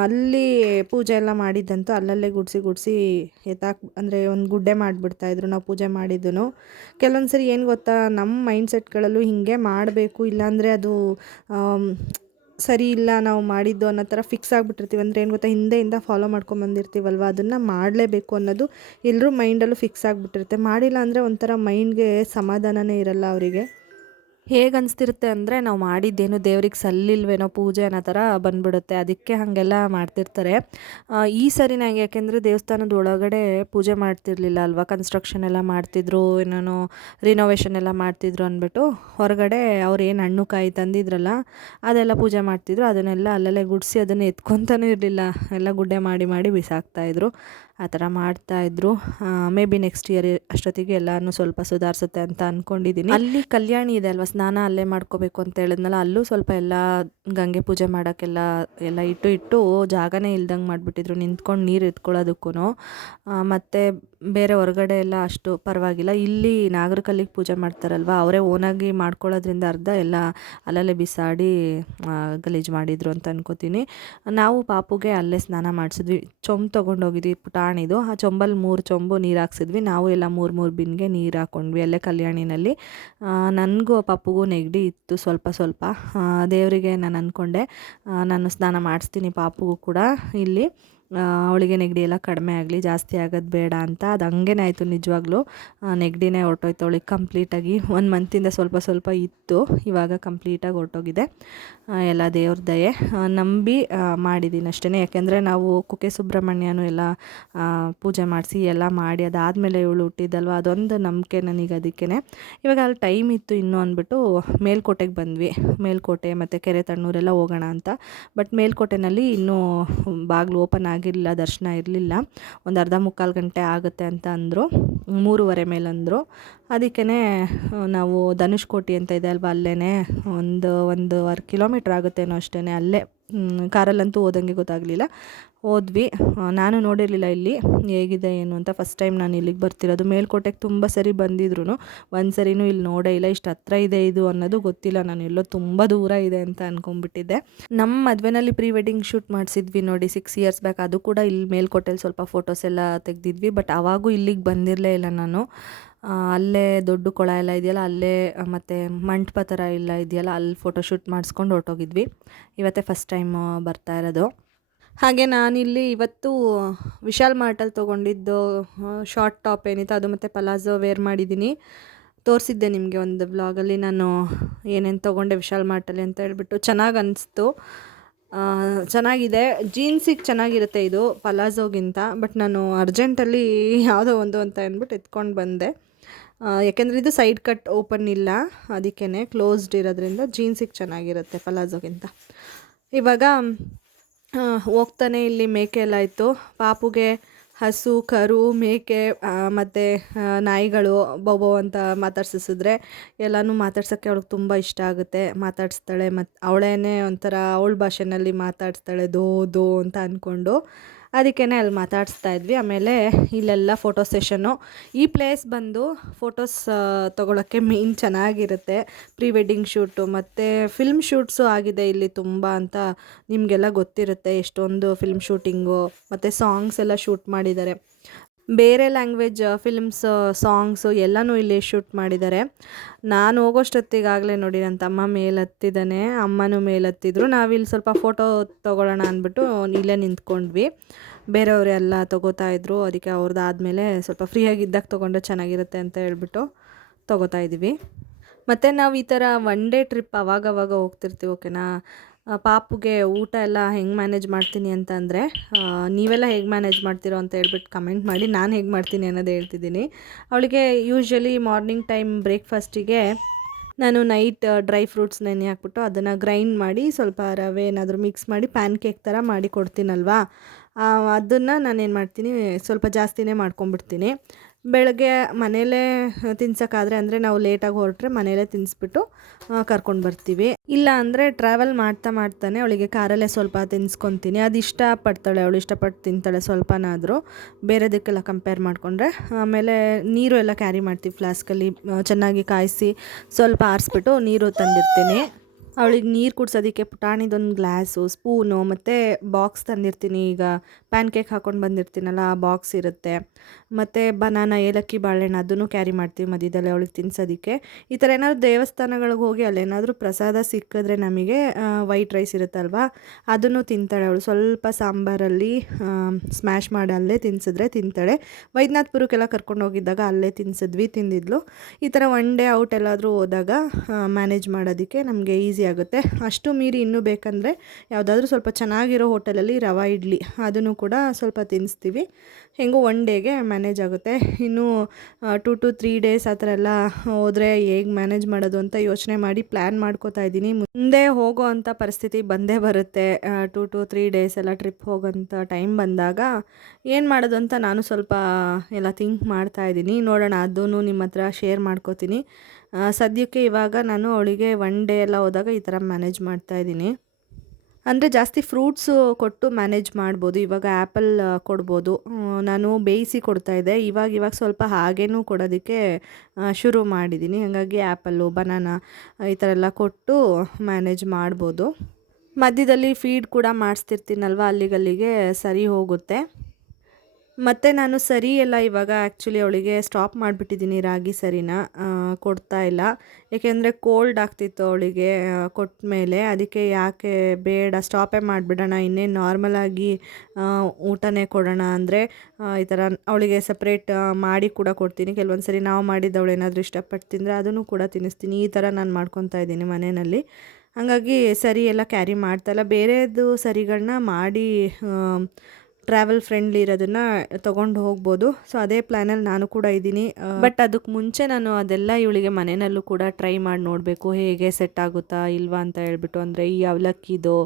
ಅಲ್ಲಿ ಪೂಜೆ ಎಲ್ಲ ಮಾಡಿದ್ದಂತೂ ಅಲ್ಲಲ್ಲೇ ಗುಡಿಸಿ ಅಂದರೆ ಒಂದು ಗುಡ್ಡೆ ಮಾಡಿಬಿಡ್ತಾಯಿದ್ರು ನಾವು ಪೂಜೆ ಮಾಡಿದ್ದನು. ಕೆಲವೊಂದು ಸರಿ ಏನು ಗೊತ್ತಾ, ನಮ್ಮ ಮೈಂಡ್ ಸೆಟ್ಗಳಲ್ಲೂ ಹೀಗೆ ಮಾಡಬೇಕು, ಇಲ್ಲಾಂದರೆ ಅದು ಸರಿ ಇಲ್ಲ ನಾವು ಮಾಡಿದ್ದು ಅನ್ನೋ ಥರ ಫಿಕ್ಸ್ ಆಗಿಬಿಟ್ಟಿರ್ತೀವಿ. ಅಂದರೆ ಏನು ಗೊತ್ತಾ, ಹಿಂದೆಯಿಂದ ಫಾಲೋ ಮಾಡ್ಕೊಂಬಂದಿರ್ತೀವಲ್ವ, ಅದನ್ನು ಮಾಡಲೇಬೇಕು ಅನ್ನೋದು ಎಲ್ಲರೂ ಮೈಂಡಲ್ಲೂ ಫಿಕ್ಸ್ ಆಗಿಬಿಟ್ಟಿರುತ್ತೆ. ಮಾಡಿಲ್ಲ ಅಂದರೆ ಒಂಥರ ಮೈಂಡ್ಗೆ ಸಮಾಧಾನನೇ ಇರಲ್ಲ ಅವರಿಗೆ. ಹೇಗೆ ಅನಿಸ್ತಿರುತ್ತೆ ಅಂದರೆ ನಾವು ಮಾಡಿದ್ದೇನು ದೇವ್ರಿಗೆ ಸಲ್ಲಿಲ್ವೇನೋ ಪೂಜೆ ಅನ್ನೋ ಥರ ಬಂದುಬಿಡುತ್ತೆ. ಅದಕ್ಕೆ ಹಾಗೆಲ್ಲ ಮಾಡ್ತಿರ್ತಾರೆ. ಈ ಸರಿ ನನಗೆ ಯಾಕೆಂದರೆ ದೇವಸ್ಥಾನದ ಒಳಗಡೆ ಪೂಜೆ ಮಾಡ್ತಿರ್ಲಿಲ್ಲ ಅಲ್ವಾ, ಕನ್ಸ್ಟ್ರಕ್ಷನ್ ಎಲ್ಲ ಮಾಡ್ತಿದ್ರು, ಏನೇನೋ ರಿನೋವೇಷನ್ ಎಲ್ಲ ಮಾಡ್ತಿದ್ರು ಅಂದ್ಬಿಟ್ಟು ಹೊರಗಡೆ ಅವ್ರು ಏನು ಹಣ್ಣು ಕಾಯಿ ತಂದಿದ್ರಲ್ಲ ಅದೆಲ್ಲ ಪೂಜೆ ಮಾಡ್ತಿದ್ರು. ಅದನ್ನೆಲ್ಲ ಅಲ್ಲಲ್ಲೇ ಗುಡಿಸಿ ಅದನ್ನು ಎತ್ಕೊತಾನೂ ಇರಲಿಲ್ಲ, ಎಲ್ಲ ಗುಡ್ಡೆ ಮಾಡಿ ಬಿಸಾಕ್ತಾಯಿದ್ರು. ಆ ಥರ ಮಾಡ್ತಾಯಿದ್ರು. ಮೇ ಬಿ ನೆಕ್ಸ್ಟ್ ಇಯರ್ ಅಷ್ಟೊತ್ತಿಗೆ ಎಲ್ಲನೂ ಸ್ವಲ್ಪ ಸುಧಾರಿಸುತ್ತೆ ಅಂತ ಅಂದ್ಕೊಂಡಿದ್ದೀನಿ. ಅಲ್ಲಿ ಕಲ್ಯಾಣಿ ಇದೆ ಅಲ್ವಾ, ಸ್ನಾನ ಅಲ್ಲೇ ಮಾಡ್ಕೋಬೇಕು ಅಂತ ಹೇಳಿದ್ನಲ್ಲ, ಅಲ್ಲೂ ಸ್ವಲ್ಪ ಎಲ್ಲ ಗಂಗೆ ಪೂಜೆ ಮಾಡೋಕ್ಕೆಲ್ಲ ಇಟ್ಟು ಜಾಗನೇ ಇಲ್ದಂಗೆ ಮಾಡಿಬಿಟ್ಟಿದ್ರು, ನಿಂತ್ಕೊಂಡು ನೀರು ಎತ್ಕೊಳ್ಳೋದಕ್ಕೂ. ಮತ್ತು ಬೇರೆ ಹೊರಗಡೆ ಎಲ್ಲ ಅಷ್ಟು ಪರವಾಗಿಲ್ಲ. ಇಲ್ಲಿ ನಾಗರಕಲ್ಲಿಗೆ ಪೂಜೆ ಮಾಡ್ತಾರಲ್ವ, ಅವರೇ ಓನಾಗಿ ಮಾಡ್ಕೊಳ್ಳೋದ್ರಿಂದ ಅರ್ಧ ಎಲ್ಲ ಅಲ್ಲಲ್ಲೇ ಬಿಸಾಡಿ ಗಲೀಜು ಮಾಡಿದರು ಅಂತ ಅನ್ಕೋತೀನಿ. ನಾವು ಪಾಪುಗೆ ಅಲ್ಲೇ ಸ್ನಾನ ಮಾಡಿಸಿದ್ವಿ. ಚೊಂಬು ತೊಗೊಂಡೋಗಿದ್ವಿ ಪುಟಾಣಿದು, ಆ ಚೊಂಬಲ್ಲಿ 3 ಚೊಂಬು ನೀರು ಹಾಕ್ಸಿದ್ವಿ. ನಾವು ಎಲ್ಲ 3 ಬಿನ್ಗೆ ನೀರು ಹಾಕ್ಕೊಂಡ್ವಿ ಅಲ್ಲೇ ಕಲ್ಯಾಣಿನಲ್ಲಿ. ನನಗೂ ಪಾಪುಗೂ ನೆಗಡಿ ಇತ್ತು ಸ್ವಲ್ಪ. ದೇವರಿಗೆ ನಾನು ಅಂದ್ಕೊಂಡೆ ನಾನು ಸ್ನಾನ ಮಾಡಿಸ್ತೀನಿ ಪಾಪುಗೂ ಕೂಡ ಇಲ್ಲಿ. ಅವಳಿಗೆ ನೆಗಡಿ ಎಲ್ಲ ಕಡಿಮೆ ಆಗಲಿ, ಜಾಸ್ತಿ ಆಗೋದು ಬೇಡ ಅಂತ. ಅದು ಹಂಗೇನೆ ಆಯಿತು ನಿಜವಾಗ್ಲೂ. ನೆಗಡಿನೇ ಹೊರ್ಟೋಯ್ತು ಅವಳಿಗೆ ಕಂಪ್ಲೀಟಾಗಿ. 1 ಮಂತಿಂದ ಸ್ವಲ್ಪ ಸ್ವಲ್ಪ ಇತ್ತು, ಇವಾಗ ಕಂಪ್ಲೀಟಾಗಿ ಹೊರ್ಟೋಗಿದೆ. ಎಲ್ಲ ದೇವ್ರ ದಯೆ. ನಂಬಿ ಮಾಡಿದ್ದೀನಿ ಅಷ್ಟೇ. ಯಾಕೆಂದರೆ ನಾವು ಕುಕ್ಕೆ ಸುಬ್ರಹ್ಮಣ್ಯನೂ ಎಲ್ಲ ಪೂಜೆ ಮಾಡಿಸಿ ಎಲ್ಲ ಮಾಡಿ ಅದಾದಮೇಲೆ ಇವಳು ಹುಟ್ಟಿದ್ದಲ್ವ, ಅದೊಂದು ನಂಬಿಕೆ ನನಗೆ. ಅದಕ್ಕೇ ಇವಾಗ ಅಲ್ಲಿ ಟೈಮ್ ಇತ್ತು ಇನ್ನೂ ಅಂದ್ಬಿಟ್ಟು ಮೇಲ್ಕೋಟೆಗೆ ಬಂದ್ವಿ. ಮೇಲ್ಕೋಟೆ ಮತ್ತು ಕೆರೆ ತಣ್ಣೂರೆಲ್ಲ ಹೋಗೋಣ ಅಂತ. ಬಟ್ ಮೇಲ್ಕೋಟೆನಲ್ಲಿ ಇನ್ನೂ ಬಾಗಿಲು ಓಪನ್ ಆಗಿರಲಿಲ್ಲ, ದರ್ಶನ ಇರಲಿಲ್ಲ. ಒಂದು ಅರ್ಧ ಮುಕ್ಕಾಲು ಗಂಟೆ ಆಗುತ್ತೆ ಅಂತ ಅಂದರು, 3:15 ಮೇಲಂದರು. ಅದಕ್ಕೇ ನಾವು ಧನುಷ್ಕೋಟಿ ಅಂತ ಇದೆ ಅಲ್ವಾ, ಅಲ್ಲೇ ಒಂದೂವರೆ ಕಿಲೋಮೀಟ್ರ್ ಆಗುತ್ತೇನೋ ಅಷ್ಟೇ, ಅಲ್ಲೇ ಕಾರಲ್ಲಂತೂ ಹೋದಂಗೆ ಗೊತ್ತಾಗಲಿಲ್ಲ. ಹೋದ್ವಿ. ನಾನು ನೋಡಿರಲಿಲ್ಲ ಇಲ್ಲಿ ಹೇಗಿದೆ ಏನು ಅಂತ. ಫಸ್ಟ್ ಟೈಮ್ ನಾನು ಇಲ್ಲಿಗೆ ಬರ್ತಿರೋದು. ಮೇಲ್ಕೋಟೆಗೆ ತುಂಬ ಸರಿ ಬಂದಿದ್ರು, ಒಂದು ಸರಿನೂ ಇಲ್ಲಿ ನೋಡೇ ಇಲ್ಲ. ಇಷ್ಟು ಹತ್ರ ಇದೆ ಇದು ಅನ್ನೋದು ಗೊತ್ತಿಲ್ಲ. ನಾನು ಎಲ್ಲೋ ತುಂಬ ದೂರ ಇದೆ ಅಂತ ಅಂದ್ಕೊಂಡ್ಬಿಟ್ಟಿದ್ದೆ. ನಮ್ಮ ಮದುವೆನಲ್ಲಿ ಪ್ರೀ ವೆಡ್ಡಿಂಗ್ ಶೂಟ್ ಮಾಡಿಸಿದ್ವಿ ನೋಡಿ 6 ಇಯರ್ಸ್ ಬ್ಯಾಕ್. ಅದು ಕೂಡ ಇಲ್ಲಿ ಮೇಲ್ಕೋಟೆಯಲ್ಲಿ ಸ್ವಲ್ಪ ಫೋಟೋಸ್ ಎಲ್ಲ ತೆಗೆದಿದ್ವಿ. ಬಟ್ ಆವಾಗೂ ಇಲ್ಲಿಗೆ ಬಂದಿರಲೇ ಇಲ್ಲ ನಾನು. ಅಲ್ಲೇ ದೊಡ್ಡ ಕೊಳ ಎಲ್ಲ ಇದೆಯಲ್ಲ ಅಲ್ಲೇ, ಮತ್ತು ಮಂಟಪ ಥರ ಎಲ್ಲ ಇದೆಯಲ್ಲ ಅಲ್ಲಿ ಫೋಟೋಶೂಟ್ ಮಾಡಿಸ್ಕೊಂಡು ಹೊರಟೋಗಿದ್ವಿ. ಇವತ್ತೇ ಫಸ್ಟ್ ಟೈಮ್ ಬರ್ತಾ ಇರೋದು. ಹಾಗೆ ನಾನಿಲ್ಲಿ ಇವತ್ತು ವಿಶಾಲ್ ಮಾರ್ಟಲ್ಲಿ ತೊಗೊಂಡಿದ್ದು ಶಾರ್ಟ್ ಟಾಪ್ ಏನಿತ್ತು ಅದು, ಮತ್ತು ಪಲಾಝೋ ವೇರ್ ಮಾಡಿದ್ದೀನಿ. ತೋರಿಸಿದ್ದೆ ನಿಮಗೆ ಒಂದು ವ್ಲಾಗಲ್ಲಿ ನಾನು ಏನೇನು ತೊಗೊಂಡೆ ವಿಶಾಲ್ ಮಾರ್ಟಲ್ಲಿ ಅಂತ ಹೇಳ್ಬಿಟ್ಟು. ಚೆನ್ನಾಗಿ ಅನಿಸ್ತು, ಚೆನ್ನಾಗಿದೆ. ಜೀನ್ಸಿಗೆ ಚೆನ್ನಾಗಿರುತ್ತೆ ಇದು ಪಲಾಝೋಗಿಂತ. ಬಟ್ ನಾನು ಅರ್ಜೆಂಟಲ್ಲಿ ಯಾವುದೋ ಒಂದು ಅಂತ ಅಂದ್ಬಿಟ್ಟು ಎತ್ಕೊಂಡು ಬಂದೆ. ಯಾಕೆಂದರೆ ಇದು ಸೈಡ್ ಕಟ್ ಓಪನ್ ಇಲ್ಲ, ಅದಕ್ಕೇ ಕ್ಲೋಸ್ಡ್ ಇರೋದ್ರಿಂದ ಜೀನ್ಸಿಗೆ ಚೆನ್ನಾಗಿರುತ್ತೆ ಪಲಾಝೋಗಿಂತ. ಇವಾಗ ಹೋಗ್ತಾನೆ ಇಲ್ಲಿ ಮೇಕೆ ಎಲ್ಲ ಇತ್ತು. ಪಾಪುಗೆ ಹಸು, ಕರು, ಮೇಕೆ ಮತ್ತು ನಾಯಿಗಳು ಬೌಬೌ ಅಂತ ಮಾತಾಡ್ಸಿಸಿದ್ರೆ ಎಲ್ಲನೂ ಮಾತಾಡ್ಸೋಕ್ಕೆ ಅವಳಿಗೆ ತುಂಬ ಇಷ್ಟ ಆಗುತ್ತೆ. ಮಾತಾಡಿಸ್ತಾಳೆ, ಮತ್ತು ಅವಳೇನೇ ಒಂಥರ ಅವಳ ಭಾಷೆನಲ್ಲಿ ಮಾತಾಡಿಸ್ತಾಳೆ, ದೋ ದೋ ಅಂತ ಅಂದ್ಕೊಂಡು. ಅದಕ್ಕೇ ಅಲ್ಲಿ ಮಾತಾಡಿಸ್ತಾ ಇದ್ವಿ. ಆಮೇಲೆ ಇಲ್ಲೆಲ್ಲ ಫೋಟೋ ಸೆಷನ್ನು. ಈ ಪ್ಲೇಸ್ ಬಂದು ಫೋಟೋಸ್ ತೊಗೊಳಕ್ಕೆ ಮೇಯ್ನ್ ಚೆನ್ನಾಗಿರುತ್ತೆ. ಪ್ರೀ ವೆಡ್ಡಿಂಗ್ ಶೂಟು ಮತ್ತು ಫಿಲ್ಮ್ ಶೂಟ್ಸು ಆಗಿದೆ ಇಲ್ಲಿ ತುಂಬ ಅಂತ ನಿಮಗೆಲ್ಲ ಗೊತ್ತಿರುತ್ತೆ. ಎಷ್ಟೊಂದು ಫಿಲ್ಮ್ ಶೂಟಿಂಗು ಮತ್ತು ಸಾಂಗ್ಸ್ ಎಲ್ಲ ಶೂಟ್ ಮಾಡಿದ್ದಾರೆ. ಬೇರೆ ಲ್ಯಾಂಗ್ವೇಜ್ ಫಿಲ್ಮ್ಸ್ ಸಾಂಗ್ಸು ಎಲ್ಲನೂ ಇಲ್ಲಿ ಶೂಟ್ ಮಾಡಿದ್ದಾರೆ. ನಾನು ಹೋಗೋಷ್ಟೊತ್ತಿಗಾಗಲೇ ನೋಡಿ ನನ್ನ ತಮ್ಮ ಮೇಲತ್ತಿದ್ದಾನೆ, ಅಮ್ಮನೂ ಮೇಲತ್ತಿದ್ರು. ನಾವಿಲ್ಲಿ ಸ್ವಲ್ಪ ಫೋಟೋ ತೊಗೊಳ್ಳೋಣ ಅಂದ್ಬಿಟ್ಟು ಇಲ್ಲೇ ನಿಂತ್ಕೊಂಡ್ವಿ. ಬೇರೆಯವರೆಲ್ಲ ತೊಗೋತಾಯಿದ್ರು. ಅದಕ್ಕೆ ಅವ್ರದ್ದಾದಮೇಲೆ ಸ್ವಲ್ಪ ಫ್ರೀಯಾಗಿದ್ದಾಗ ತೊಗೊಂಡ್ರೆ ಚೆನ್ನಾಗಿರುತ್ತೆ ಅಂತ ಹೇಳ್ಬಿಟ್ಟು ತೊಗೋತಾ ಇದ್ದೀವಿ. ಮತ್ತು ನಾವು ಈ ಥರ 1 ಡೇ ಟ್ರಿಪ್ ಅವಾಗವಾಗ ಹೋಗ್ತಿರ್ತೀವಿ, ಓಕೆನಾ. ಪಾಪುಗೆ ಊಟ ಎಲ್ಲ ಹೆಂಗೆ ಮ್ಯಾನೇಜ್ ಮಾಡ್ತೀನಿ ಅಂತ ಅಂದರೆ, ನೀವೆಲ್ಲ ಹೇಗೆ ಮ್ಯಾನೇಜ್ ಮಾಡ್ತೀರೋ ಅಂತ ಹೇಳ್ಬಿಟ್ಟು ಕಮೆಂಟ್ ಮಾಡಿ. ನಾನು ಹೇಗೆ ಮಾಡ್ತೀನಿ ಅನ್ನೋದು ಹೇಳ್ತಿದ್ದೀನಿ. ಅವಳಿಗೆ ಯೂಶ್ವಲಿ ಮಾರ್ನಿಂಗ್ ಟೈಮ್ ಬ್ರೇಕ್ಫಾಸ್ಟಿಗೆ ನಾನು ನೈಟ್ ಡ್ರೈ ಫ್ರೂಟ್ಸ್ ನೆನೆ ಹಾಕ್ಬಿಟ್ಟು ಅದನ್ನು ಗ್ರೈಂಡ್ ಮಾಡಿ ಸ್ವಲ್ಪ ರವೆ ಏನಾದರೂ ಮಿಕ್ಸ್ ಮಾಡಿ ಪ್ಯಾನ್ ಕೇಕ್ ಥರ ಮಾಡಿ ಕೊಡ್ತೀನಲ್ವಾ, ಅದನ್ನು ನಾನೇನು ಮಾಡ್ತೀನಿ ಸ್ವಲ್ಪ ಜಾಸ್ತಿನೇ ಮಾಡ್ಕೊಂಬಿಡ್ತೀನಿ. ಬೆಳಗ್ಗೆ ಮನೇಲೇ ತಿನ್ಸೋಕ್ಕಾದರೆ, ಅಂದರೆ ನಾವು ಲೇಟಾಗಿ ಹೊರಟ್ರೆ ಮನೇಲೇ ತಿನ್ನಿಸ್ಬಿಟ್ಟು ಕರ್ಕೊಂಡು ಬರ್ತೀವಿ. ಇಲ್ಲ ಅಂದರೆ ಟ್ರಾವೆಲ್ ಮಾಡ್ತಾನೆ ಅವಳಿಗೆ ಕಾರಲ್ಲೇ ಸ್ವಲ್ಪ ತಿನ್ನಿಸ್ಕೊತೀನಿ. ಅದು ಇಷ್ಟಪಡ್ತಾಳೆ, ಅವಳು ಇಷ್ಟಪಟ್ಟು ತಿಂತಾಳೆ ಸ್ವಲ್ಪನಾದರೂ ಬೇರೆದಕ್ಕೆಲ್ಲ ಕಂಪೇರ್ ಮಾಡಿಕೊಂಡ್ರೆ. ಆಮೇಲೆ ನೀರು ಎಲ್ಲ ಕ್ಯಾರಿ ಮಾಡ್ತೀವಿ ಫ್ಲಾಸ್ಕಲ್ಲಿ, ಚೆನ್ನಾಗಿ ಕಾಯಿಸಿ ಸ್ವಲ್ಪ ಆರಿಸ್ಬಿಟ್ಟು ನೀರು ತಂದಿರ್ತೀನಿ. ಅವಳಿಗೆ ನೀರು ಕುಡ್ಸೋದಕ್ಕೆ ಪುಟಾಣಿದೊಂದು ಗ್ಲಾಸು, ಸ್ಪೂನು ಮತ್ತು ಬಾಕ್ಸ್ ತಂದಿರ್ತೀನಿ. ಈಗ ಪ್ಯಾನ್ ಕೇಕ್ ಹಾಕ್ಕೊಂಡು ಬಂದಿರ್ತೀನಲ್ಲ ಆ ಬಾಕ್ಸ್ ಇರುತ್ತೆ. ಮತ್ತು ಬನಾನಾ, ಏಲಕ್ಕಿ, ಬಾಳೆಹಣ್ಣು ಅದನ್ನು ಕ್ಯಾರಿ ಮಾಡ್ತೀವಿ ಮಧ್ಯದಲ್ಲಿ ಅವಳಿಗೆ ತಿನ್ನಿಸೋದಕ್ಕೆ. ಈ ಥರ ಏನಾದರೂ ದೇವಸ್ಥಾನಗಳಿಗೆ ಹೋಗಿ ಅಲ್ಲೇನಾದರೂ ಪ್ರಸಾದ ಸಿಕ್ಕಿದ್ರೆ ನಮಗೆ ವೈಟ್ ರೈಸ್ ಇರುತ್ತಲ್ವ, ಅದನ್ನು ತಿಂತಾಳೆ ಅವಳು. ಸ್ವಲ್ಪ ಸಾಂಬಾರಲ್ಲಿ ಸ್ಮ್ಯಾಶ್ ಮಾಡಿ ಅಲ್ಲೇ ತಿನ್ನಿಸಿದ್ರೆ ತಿಂತಾಳೆ. ವೈದ್ಯನಾಥ್ಪುರಕ್ಕೆಲ್ಲ ಕರ್ಕೊಂಡು ಹೋಗಿದ್ದಾಗ ಅಲ್ಲೇ ತಿಂದಿದ್ಲು. ಈ ಥರ 1 ಡೇ ಔಟ್ ಎಲ್ಲಾದರೂ ಹೋದಾಗ ಮ್ಯಾನೇಜ್ ಮಾಡೋದಕ್ಕೆ ನಮಗೆ ಈಸಿ ಆಗುತ್ತೆ. ಅಷ್ಟು ಮೀರಿ ಇನ್ನೂ ಬೇಕಂದರೆ ಯಾವುದಾದ್ರೂ ಸ್ವಲ್ಪ ಚೆನ್ನಾಗಿರೋ ಹೋಟೆಲಲ್ಲಿ ರವಾ ಇಡ್ಲಿ ಅದನ್ನು ಕೂಡ ಸ್ವಲ್ಪ ತಿನ್ನಿಸ್ತೀವಿ. ಹೆಂಗೋ 1 ಡೇಗೆ ಮ್ಯಾನೇಜ್ ಆಗುತ್ತೆ. ಇನ್ನು 2 to 3 ಡೇಸ್ ಆ ಥರ ಎಲ್ಲ ಹೋದರೆ ಹೇಗೆ ಮ್ಯಾನೇಜ್ ಮಾಡೋದು ಅಂತ ಯೋಚನೆ ಮಾಡಿ ಪ್ಲ್ಯಾನ್ ಮಾಡ್ಕೋತಾ ಇದ್ದೀನಿ. ಮುಂದೆ ಹೋಗೋ ಅಂಥ ಪರಿಸ್ಥಿತಿ ಬಂದೇ ಬರುತ್ತೆ. 2 to 3 ಡೇಸ್ ಎಲ್ಲ ಟ್ರಿಪ್ ಹೋಗೋಂಥ ಟೈಮ್ ಬಂದಾಗ ಏನು ಮಾಡೋದು ಅಂತ ನಾನು ಸ್ವಲ್ಪ ಎಲ್ಲ ಥಿಂಕ್ ಮಾಡ್ತಾಯಿದ್ದೀನಿ. ನೋಡೋಣ, ಅದೂ ನಿಮ್ಮ ಹತ್ರ ಶೇರ್ ಮಾಡ್ಕೋತೀನಿ. ಸದ್ಯಕ್ಕೆ ಇವಾಗ ನಾನು ಅವಳಿಗೆ 1 ಡೇ ಎಲ್ಲ ಹೋದಾಗ ಈ ಥರ ಮ್ಯಾನೇಜ್ ಮಾಡ್ತಾಯಿದ್ದೀನಿ. ಅಂದರೆ ಜಾಸ್ತಿ ಫ್ರೂಟ್ಸು ಕೊಟ್ಟು ಮ್ಯಾನೇಜ್ ಮಾಡ್ಬೋದು. ಇವಾಗ ಆ್ಯಪಲ್ ಕೊಡ್ಬೋದು. ನಾನು ಬೇಯಿಸಿ ಕೊಡ್ತಾಯಿದ್ದೆ, ಇವಾಗ ಸ್ವಲ್ಪ ಹಾಗೇನೂ ಕೊಡೋದಕ್ಕೆ ಶುರು ಮಾಡಿದ್ದೀನಿ. ಹಾಗಾಗಿ ಆ್ಯಪಲ್ಲು, ಬನಾನಾ ಈ ಥರ ಎಲ್ಲ ಕೊಟ್ಟು ಮ್ಯಾನೇಜ್ ಮಾಡ್ಬೋದು. ಮಧ್ಯದಲ್ಲಿ ಫೀಡ್ ಕೂಡ ಮಾಡಿಸ್ತಿರ್ತೀನಲ್ವ, ಅಲ್ಲಿಗೆ ಸರಿ ಹೋಗುತ್ತೆ. ಮತ್ತು ನಾನು ಸರಿ ಎಲ್ಲ ಇವಾಗ ಆ್ಯಕ್ಚುಲಿ ಅವಳಿಗೆ ಸ್ಟಾಪ್ ಮಾಡಿಬಿಟ್ಟಿದ್ದೀನಿ ರಾಗಿ ಸರಿನ ಕೊಡ್ತಾ ಇಲ್ಲ. ಏಕೆಂದರೆ ಕೋಲ್ಡ್ ಆಗ್ತಿತ್ತು ಅವಳಿಗೆ ಕೊಟ್ಟ ಮೇಲೆ. ಅದಕ್ಕೆ ಯಾಕೆ ಬೇಡ ಸ್ಟಾಪೇ ಮಾಡಿಬಿಡೋಣ, ಇನ್ನೇನು ನಾರ್ಮಲಾಗಿ ಊಟನೇ ಕೊಡೋಣ ಅಂದರೆ ಈ ಥರ ಅವಳಿಗೆ ಸಪ್ರೇಟ್ ಮಾಡಿ ಕೂಡ ಕೊಡ್ತೀನಿ. ಕೆಲವೊಂದು ಸರಿ ನಾವು ಮಾಡಿದ್ದು ಅವಳು ಏನಾದರೂ ಇಷ್ಟಪಟ್ಟು ತಿಂದರೆ ಅದನ್ನು ಕೂಡ ತಿನ್ನಿಸ್ತೀನಿ. ಈ ಥರ ನಾನು ಮಾಡ್ಕೊತಾ ಇದ್ದೀನಿ ಮನೆಯಲ್ಲಿ. ಹಾಗಾಗಿ ಸರಿ ಎಲ್ಲ ಕ್ಯಾರಿ ಮಾಡ್ತಾಯಿಲ್ಲ. ಬೇರೆದು ಸರಿಗಳನ್ನ ಮಾಡಿ ಟ್ರಾವೆಲ್ ಫ್ರೆಂಡ್ಲಿ ಇರೋದನ್ನು ತೊಗೊಂಡು ಹೋಗ್ಬೋದು. ಸೊ ಅದೇ ಪ್ಲ್ಯಾನಲ್ಲಿ ನಾನು ಕೂಡ ಇದ್ದೀನಿ. ಬಟ್ ಅದಕ್ಕೆ ಮುಂಚೆ ನಾನು ಅದೆಲ್ಲ ಇವಳಿಗೆ ಮನೆಯಲ್ಲೂ ಕೂಡ ಟ್ರೈ ಮಾಡಿ ನೋಡಬೇಕು, ಹೇಗೆ ಸೆಟ್ ಆಗುತ್ತಾ ಇಲ್ವಾ ಅಂತ ಹೇಳ್ಬಿಟ್ಟು. ಅಂದರೆ ಈ ಅವಲಕ್ಕಿದು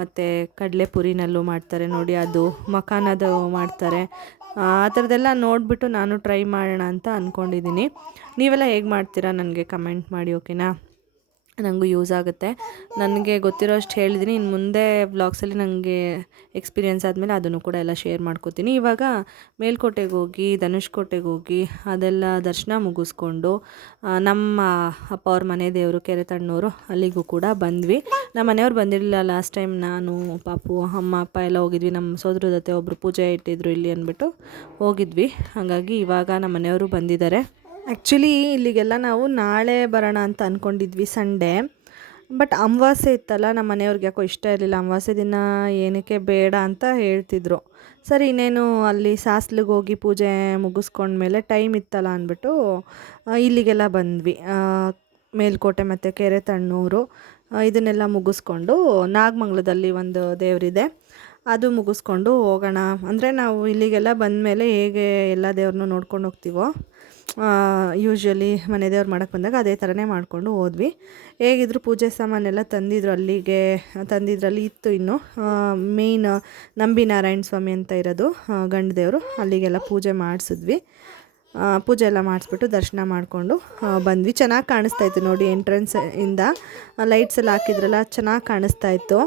ಮತ್ತು ಕಡಲೆಪುರಿನಲ್ಲೂ ಮಾಡ್ತಾರೆ ನೋಡಿ, ಅದು ಮಖಾನದು ಮಾಡ್ತಾರೆ. ಆ ಥರದ್ದೆಲ್ಲ ನೋಡಿಬಿಟ್ಟು ನಾನು ಟ್ರೈ ಮಾಡೋಣ ಅಂತ ಅಂದ್ಕೊಂಡಿದ್ದೀನಿ. ನೀವೆಲ್ಲ ಹೇಗೆ ಮಾಡ್ತೀರಾ ನನಗೆ ಕಮೆಂಟ್ ಮಾಡಿ, ಓಕೆನಾ? ನನಗೂ ಯೂಸ್ ಆಗುತ್ತೆ. ನನಗೆ ಗೊತ್ತಿರೋ ಅಷ್ಟು ಹೇಳಿದ್ದೀನಿ. ಇನ್ನು ಮುಂದೆ ವ್ಲಾಗ್ಸಲ್ಲಿ ನನಗೆ ಎಕ್ಸ್ಪೀರಿಯೆನ್ಸ್ ಆದಮೇಲೆ ಅದನ್ನು ಕೂಡ ಎಲ್ಲ ಶೇರ್ ಮಾಡ್ಕೋತೀನಿ. ಇವಾಗ ಮೇಲ್ಕೋಟೆಗೆ ಹೋಗಿ ಧನುಷ್ಕೋಟೆಗೆ ಹೋಗಿ ಅದೆಲ್ಲ ದರ್ಶನ ಮುಗಿಸ್ಕೊಂಡು ನಮ್ಮ ಅಪ್ಪ ಅವ್ರ ಮನೆ ದೇವರು ಕೆರೆತಣ್ಣೂರು, ಅಲ್ಲಿಗೂ ಕೂಡ ಬಂದ್ವಿ. ನಮ್ಮ ಮನೆಯವ್ರು ಬಂದಿರಲಿಲ್ಲ ಲಾಸ್ಟ್ ಟೈಮ್. ನಾನು ಪಾಪು ಅಮ್ಮ ಅಪ್ಪ ಎಲ್ಲ ಹೋಗಿದ್ವಿ. ನಮ್ಮ ಸೋದರ ಜೊತೆ ಒಬ್ಬರು ಪೂಜೆ ಇಟ್ಟಿದ್ರು ಇಲ್ಲಿ ಅಂದ್ಬಿಟ್ಟು ಹೋಗಿದ್ವಿ. ಹಾಗಾಗಿ ಇವಾಗ ನಮ್ಮ ಮನೆಯವರು ಬಂದಿದ್ದಾರೆ. ಆ್ಯಕ್ಚುಲಿ ಇಲ್ಲಿಗೆಲ್ಲ ನಾವು ನಾಳೆ ಬರೋಣ ಅಂತ ಅಂದ್ಕೊಂಡಿದ್ವಿ, ಸಂಡೇ. ಬಟ್ ಅಮಾವಾಸ್ಯೆ ಇತ್ತಲ್ಲ, ನಮ್ಮ ಮನೆಯವ್ರಿಗೆ ಯಾಕೋ ಇಷ್ಟ ಇರಲಿಲ್ಲ. ಅಮಾವಾಸ್ಯೆ ದಿನ ಏನಕ್ಕೆ ಬೇಡ ಅಂತ ಹೇಳ್ತಿದ್ರು. ಸರಿ ಇನ್ನೇನು ಅಲ್ಲಿ ಸಾಸ್ಲಿಗೆ ಹೋಗಿ ಪೂಜೆ ಮುಗಿಸ್ಕೊಂಡ್ಮೇಲೆ ಟೈಮ್ ಇತ್ತಲ್ಲ ಅಂದ್ಬಿಟ್ಟು ಇಲ್ಲಿಗೆಲ್ಲ ಬಂದ್ವಿ. ಮೇಲ್ಕೋಟೆ ಮತ್ತು ಕೆರೆತಣ್ಣೂರು ಇದನ್ನೆಲ್ಲ ಮುಗಿಸ್ಕೊಂಡು ನಾಗಮಂಗಲದಲ್ಲಿ ಒಂದು ದೇವರಿದೆ, ಅದು ಮುಗಿಸ್ಕೊಂಡು ಹೋಗೋಣ. ಅಂದರೆ ನಾವು ಇಲ್ಲಿಗೆಲ್ಲ ಬಂದಮೇಲೆ ಹೇಗೆ ಎಲ್ಲ ದೇವ್ರನ್ನೂ ನೋಡ್ಕೊಂಡು ಹೋಗ್ತೀವೋ ಯೂಶ್ವಲಿ ಮನೆ ದೇವ್ರು ಮಾಡೋಕ್ಕೆ ಬಂದಾಗ ಅದೇ ಥರನೇ ಮಾಡಿಕೊಂಡು ಹೋದ್ವಿ. ಹೇಗಿದ್ರು ಪೂಜೆ ಸಾಮಾನೆಲ್ಲ ತಂದಿದ್ರಲ್ಲಿ ಇತ್ತು. ಇನ್ನು ಮೇಯ್ನ್ ನಂಬಿ ನಾರಾಯಣ ಸ್ವಾಮಿ ಅಂತ ಇರೋದು ಗಂಡ ದೇವರು, ಅಲ್ಲಿಗೆಲ್ಲ ಪೂಜೆ ಮಾಡಿಸಿದ್ವಿ. ಪೂಜೆ ಎಲ್ಲ ಮಾಡಿಸ್ಬಿಟ್ಟು ದರ್ಶನ ಮಾಡಿಕೊಂಡು ಬಂದ್ವಿ. ಚೆನ್ನಾಗಿ ಕಾಣಿಸ್ತಾಯಿತ್ತು ನೋಡಿ, ಎಂಟ್ರೆನ್ಸ್ ಇಂದ ಲೈಟ್ಸ್ ಎಲ್ಲ ಹಾಕಿದ್ರಲ್ಲ, ಚೆನ್ನಾಗಿ ಕಾಣಿಸ್ತಾಯಿತ್ತು.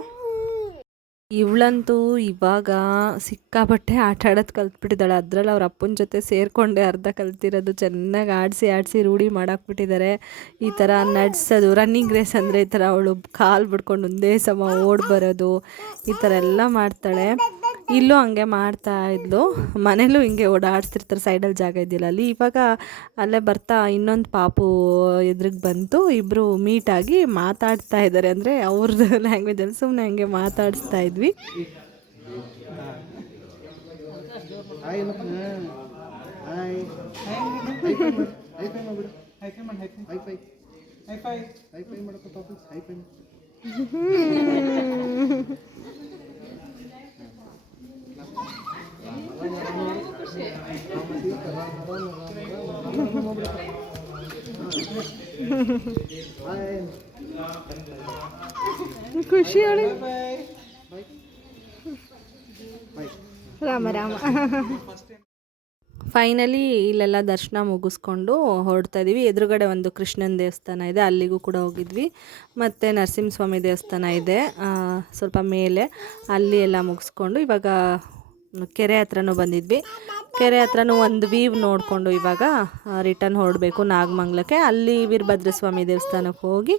ಇವಳಂತೂ ಇವಾಗ ಸಿಕ್ಕಾಪಟ್ಟೆ ಆಟ ಆಡೋದು ಕಲ್ತ್ಬಿಟ್ಟಿದ್ದಾಳೆ. ಅದರಲ್ಲಿ ಅವ್ರ ಅಪ್ಪನ ಜೊತೆ ಸೇರಿಕೊಂಡೆ ಅರ್ಧ ಕಲ್ತಿರೋದು. ಚೆನ್ನಾಗಿ ಆಡಿಸಿ ರೂಢಿ ಮಾಡಾಕ್ಬಿಟ್ಟಿದ್ದಾರೆ. ಈ ಥರ ನಡೆಸೋದು, ರನ್ನಿಂಗ್ ರೇಸ್ ಅಂದರೆ ಈ ಥರ ಅವಳು ಕಾಲು ಬಿಡ್ಕೊಂಡು ಒಂದೇ ಸಮ ಓಡಿ ಬರೋದು, ಈ ಥರ ಎಲ್ಲ ಮಾಡ್ತಾಳೆ. ಇಲ್ಲೂ ಹಂಗೆ ಮಾಡ್ತಾ ಇದ್ಲು. ಮನೇಲೂ ಹಿಂಗೆ ಓಡಾಡ್ತಿರ್ತಾರೆ, ಸೈಡಲ್ಲಿ ಜಾಗ ಇದೆಯಲ್ಲ ಅಲ್ಲಿ. ಇವಾಗ ಅಲ್ಲೇ ಬರ್ತಾ ಇನ್ನೊಂದು ಪಾಪು ಎದುರಿಗೆ ಬಂತು. ಇಬ್ಬರು ಮೀಟಾಗಿ ಮಾತಾಡ್ತಾ ಇದ್ದಾರೆ. ಅಂದರೆ ಅವ್ರದ್ದು ಲ್ಯಾಂಗ್ವೇಜಲ್ಲಿ ಸುಮ್ಮನೆ ಹಂಗೆ ಮಾತಾಡಿಸ್ತಾ ಇದ್ವಿ. ಖುಷಿ ರಾಮ ರಾಮ. ಫೈನಲಿ ಇಲ್ಲೆಲ್ಲ ದರ್ಶನ ಮುಗಿಸ್ಕೊಂಡು ಹೊರಡ್ತಾ ಇದ್ದೀವಿ. ಎದುರುಗಡೆ ಒಂದು ಕೃಷ್ಣನ ದೇವಸ್ಥಾನ ಇದೆ, ಅಲ್ಲಿಗೂ ಕೂಡ ಹೋಗಿದ್ವಿ. ಮತ್ತು ನರಸಿಂಹಸ್ವಾಮಿ ದೇವಸ್ಥಾನ ಇದೆ ಸ್ವಲ್ಪ ಮೇಲೆ, ಅಲ್ಲಿ ಎಲ್ಲ ಮುಗಿಸ್ಕೊಂಡು ಇವಾಗ ಕೆರೆ ಹತ್ರನೂ ಬಂದಿದ್ವಿ. ಕೆರೆ ಹತ್ರನೂ ಒಂದು ವೀವ್ ನೋಡಿಕೊಂಡು ಇವಾಗ ರಿಟರ್ನ್ ಹೊರಡಬೇಕು ನಾಗಮಂಗಲಕ್ಕೆ. ಅಲ್ಲಿ ವೀರಭದ್ರ ಸ್ವಾಮಿ ದೇವಸ್ಥಾನಕ್ಕೆ ಹೋಗಿ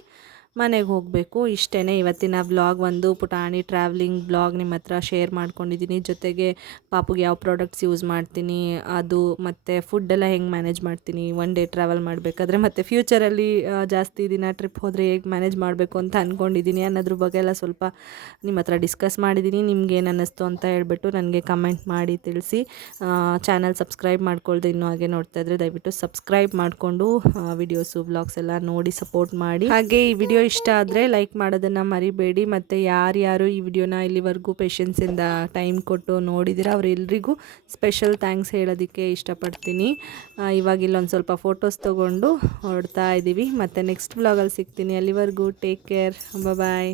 ಮನೆಗೆ ಹೋಗಬೇಕು. ಇಷ್ಟೇ ಇವತ್ತಿನ ವ್ಲಾಗ್. ಒಂದು ಪುಟಾಣಿ ಟ್ರಾವೆಲಿಂಗ್ ವ್ಲಾಗ್ ನಿಮ್ಮ ಹತ್ರ ಶೇರ್ ಮಾಡ್ಕೊಂಡಿದ್ದೀನಿ. ಜೊತೆಗೆ ಪಾಪುಗೆ ಯಾವ ಪ್ರಾಡಕ್ಟ್ಸ್ ಯೂಸ್ ಮಾಡ್ತೀನಿ ಅದು, ಮತ್ತು ಫುಡ್ಡೆಲ್ಲ ಹೆಂಗೆ ಮ್ಯಾನೇಜ್ ಮಾಡ್ತೀನಿ ಒನ್ ಡೇ ಟ್ರಾವೆಲ್ ಮಾಡಬೇಕಾದ್ರೆ, ಮತ್ತು ಫ್ಯೂಚರಲ್ಲಿ ಜಾಸ್ತಿ ದಿನ ಟ್ರಿಪ್ ಹೋದರೆ ಹೇಗೆ ಮ್ಯಾನೇಜ್ ಮಾಡಬೇಕು ಅಂತ ಅಂದ್ಕೊಂಡಿದ್ದೀನಿ ಅನ್ನೋದ್ರ ಬಗ್ಗೆ ಎಲ್ಲ ಸ್ವಲ್ಪ ನಿಮ್ಮ ಹತ್ರ ಡಿಸ್ಕಸ್ ಮಾಡಿದ್ದೀನಿ. ನಿಮ್ಗೇನು ಅನ್ನಿಸ್ತು ಅಂತ ಹೇಳ್ಬಿಟ್ಟು ನನಗೆ ಕಮೆಂಟ್ ಮಾಡಿ ತಿಳಿಸಿ. ಚಾನಲ್ ಸಬ್ಸ್ಕ್ರೈಬ್ ಮಾಡ್ಕೊಳ್ದೆ ಇನ್ನೂ ಹಾಗೆ ನೋಡ್ತಾ ಇದ್ದರೆ ದಯವಿಟ್ಟು ಸಬ್ಸ್ಕ್ರೈಬ್ ಮಾಡಿಕೊಂಡು ವಿಡಿಯೋಸು ವ್ಲಾಗ್ಸ್ ಎಲ್ಲ ನೋಡಿ ಸಪೋರ್ಟ್ ಮಾಡಿ. ಹಾಗೆ ಈ ವಿಡಿಯೋ ಇಷ್ಟ ಆದರೆ ಲೈಕ್ ಮಾಡೋದನ್ನು ಮರಿಬೇಡಿ. ಮತ್ತು ಯಾರ್ಯಾರು ಈ ವಿಡಿಯೋನ ಇಲ್ಲಿವರೆಗೂ ಪೇಷನ್ಸಿಂದ ಟೈಮ್ ಕೊಟ್ಟು ನೋಡಿದ್ದೀರಾ ಅವರೆಲ್ಲರಿಗೂ ಸ್ಪೆಷಲ್ ಥ್ಯಾಂಕ್ಸ್ ಹೇಳೋದಕ್ಕೆ ಇಷ್ಟಪಡ್ತೀನಿ. ಇವಾಗ ಇಲ್ಲೊಂದು ಸ್ವಲ್ಪ ಫೋಟೋಸ್ ತೊಗೊಂಡು ಹೊರಡ್ತಾ ಇದ್ದೀವಿ. ಮತ್ತು ನೆಕ್ಸ್ಟ್ ವ್ಲಾಗಲ್ಲಿ ಸಿಗ್ತೀನಿ. ಅಲ್ಲಿವರೆಗೂ ಟೇಕ್ ಕೇರ್, ಬಾಯ್.